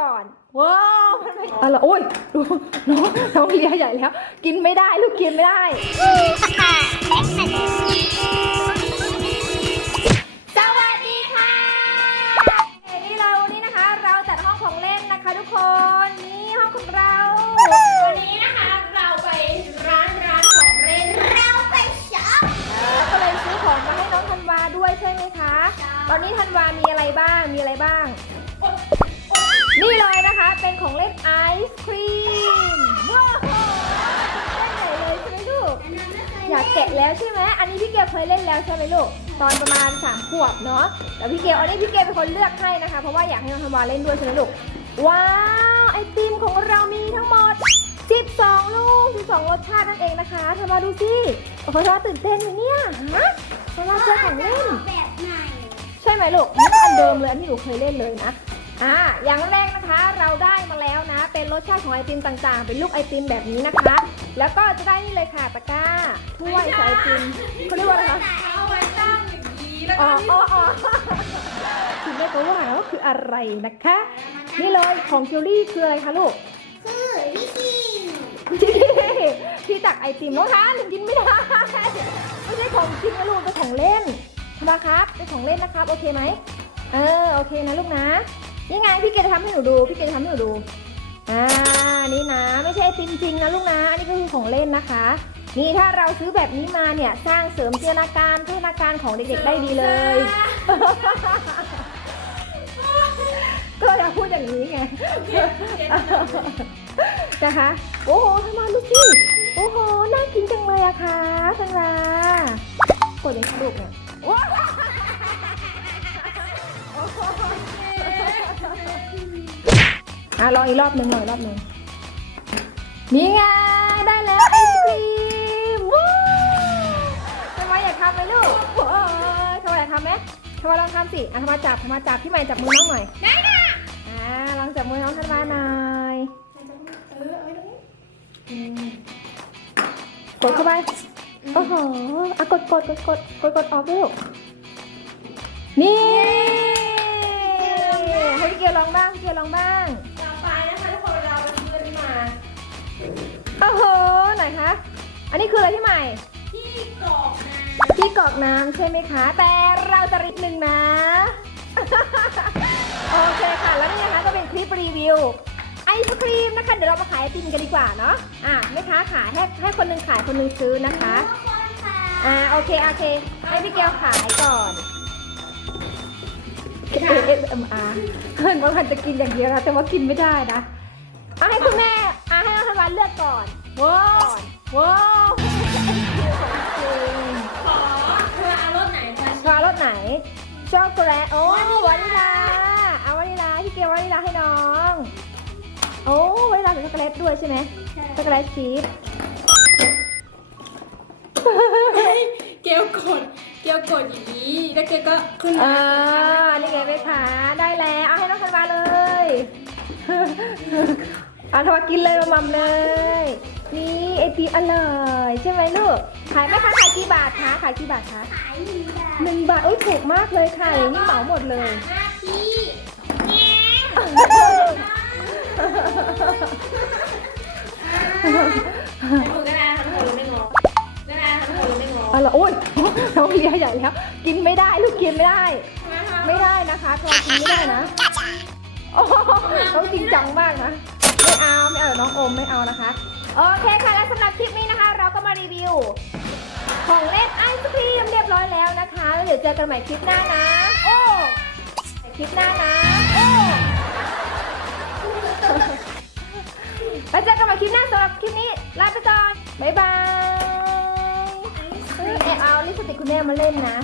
ก่อน ว้าวมันไม่อะไรโอ้ยดูน้องน้องเลียใหญ่แล้ว กินไม่ได้ลูกกินไม่ได้ สวัสดีค่ะเอ้ยนี่เรานี่นะคะ เราจัดห้องของเล่นนะคะ ทุกคน นี่ห้องของเรา วันนี้นะคะเราไปร้านร้านของเล่น เราไปช็อปแล้วก็เลยซื้อของมาให้น้องธันวาด้วยใช่ไหมคะ ตอนนี้ธันวามีอะไรบ้าง มีอะไรบ้าง นี่เลยนะคะ เป็นของเล่นไอศครีมว้าวเล่นใหญ่เลยใช่ไหมลูก อยากแกะแล้วใช่ไหมอันนี้พี่เกลเคยเล่นแล้วใช่ไหมลูก ตอนประมาณ3ขวบเนาะ แต่พี่เกลอันนี้พี่เกลเป็นคนเลือกให้นะคะ เพราะว่าอยากให้น้องธันวาเล่นด้วยใช่ไหมลูก ว้าว ไอติมของเรามีทั้งหมด 12 ลูก 12 รสชาตินั่นเองนะคะธันวาดูสิโอ้โหธันวาตื่นเต้นไหมเนี่ยฮะธันวาเจอของเล่น แบบใหม่ ใช่ไหมลูกนี่อันเดิมเลยอันที่หนูเคยเล่นเลยนะ อ่าอย่างแรกนะคะเราได้มาแล้วนะ เป็นรสชาติของไอติมต่างๆ เป็นลูกไอติมแบบนี้นะคะ แล้วก็จะได้นี่เลยค่ะตะกร้าถ้วยใส่ไอติมเขาเรียกว่าอะไรคะเอาไว้ตั้งอย่างนี้แล้วอ๋ก็ออ๋ออ๋อคุณแม่ก็ว่าว่าคืออะไรนะคะ นี่เลยของเจลลี่คืออะไรคะลูกคือวิธีที่ตักไอติมน้องทานกินไม่ได้ไม่ใช่ของกินนะลูกเป็นของเล่นทำไมครับเป็นของเล่นนะครับ โอเคไหมเออโอเคนะลูกนะ นี่ไงพี่เกดจะทำให้หนูดู พี่เกดจะทำให้หนูดู อ่า นี่นะ ไม่ใช่ไอติมจริงนะลูกนะ อันนี้ก็คือของเล่นนะคะ นี่ถ้าเราซื้อแบบนี้มาเนี่ย สร้างเสริมจินตนาการพัฒนาการของเด็กๆได้ดีเลย ก็จะพูดอย่างนี้ไงนะคะ โอ้โหทำไมาดูสิโอ้โห น่ากินจังเลยอะค่ะธันวากดยังกระดูกเนี่ยว้า อะลองอีกรอบหนึ่งลองอีกรอบหนึ่งนี่ไงได้แล้วไอศครีมว้าวทำไมอยากทำไหมลูกโอ้ยทำไมอยากทำไหมทำไมลองทำสิอะทำไมาจับทำไมาจับพี่ใหม่จับมือน้องหน่อยได้ค่ะอ่าลองจับมือน้องธันวาหน่อยกดเข้าไปโอ้โหอะกดกดกดกดกดกดออกลูกนี่ ให้พี่เกียวลองบ้างพี่เกียวลองบ้างต่อไปนะคะทุกคนเราจะซื้ออันนี้มาโอ้โหไหนคะอันนี้คืออะไรพี่ใหม่ที่กรอกนะที่กรอกน้ำใช่ไหมคะ แต่เราจะริบหนึ่งนะ โอเคค่ะ แล้วนี่นะคะก็เป็นคลิปรีวิวไอศครีมนะคะ เดี๋ยวเรามาขายไอติมกันดีกว่าเนาะอะแม่ค้าขายให้ให้คนหนึงขายคนหนึงซื้อนะคะทุกคนค่ะอ่าโอเคโอเคให้พี่เกียวขายก่อน ASMR เพื่อนว่ามันจะกินอย่างเดียวนะแต่ว่ากินไม่ได้นะเอาให้คุณแม่เอาให้น้องธันวาเลือกก่อนว้าวว้าวขอเธอเอารถไหนคะชารสไหนช็อกโกแลตโอ้วานิลาเอาวานิลาพี่เกียววานิลาให้น้อง โอ้วานิลาเป็นช็อกโกแลตด้วยใช่ไหมช็อกโกแลตชีส เกลกดอย่างนี้แล้วเกลก็ขึ้นมาอนี่ไงไหมคะได้แล้ว เอาให้น้องธันวาเลย เอาธันวากินเลยมามัมเลย นี่ไอติมอร่อยใช่ไหมลูก ขายไหมคะขายกี่บาทคะขายกี่บาทคะขายหนึ่งบาทหนึ่งบาทโอ้ยถูกมากเลยค่ะอย่างนี้เหมาหมดเลย หน้าที่แง่ถูกระดาษทั้งหมดเลยไม่งอกระดาษทั้งหมดเลยไม่งอ เอาละโอ้ย น้องเลียใหญ่แล้ว กินไม่ได้ลูกกินไม่ได้ ไม่ได้นะคะทอกินไม่ได้นะโอ้ต้องจริงจังมากนะ ไม่เอาไม่เอาเน้องอมไม่เอานะคะ โอเคค่ะแล้วสำหรับคลิปนี้นะคะ เราก็มารีวิว ของเล่นไอศครีมเรียบร้อยแล้วนะคะแล้วเดี๋ยวเจอกันใหม่คลิปหน้านะ โอ้คลิปหน้านะโอ้แล้วเจอกันใหม่คลิปหน้าสำหรับคลิปนี้ลาไปก่อนบ๊ายบาย สติคุณแม่มาเล่นนะ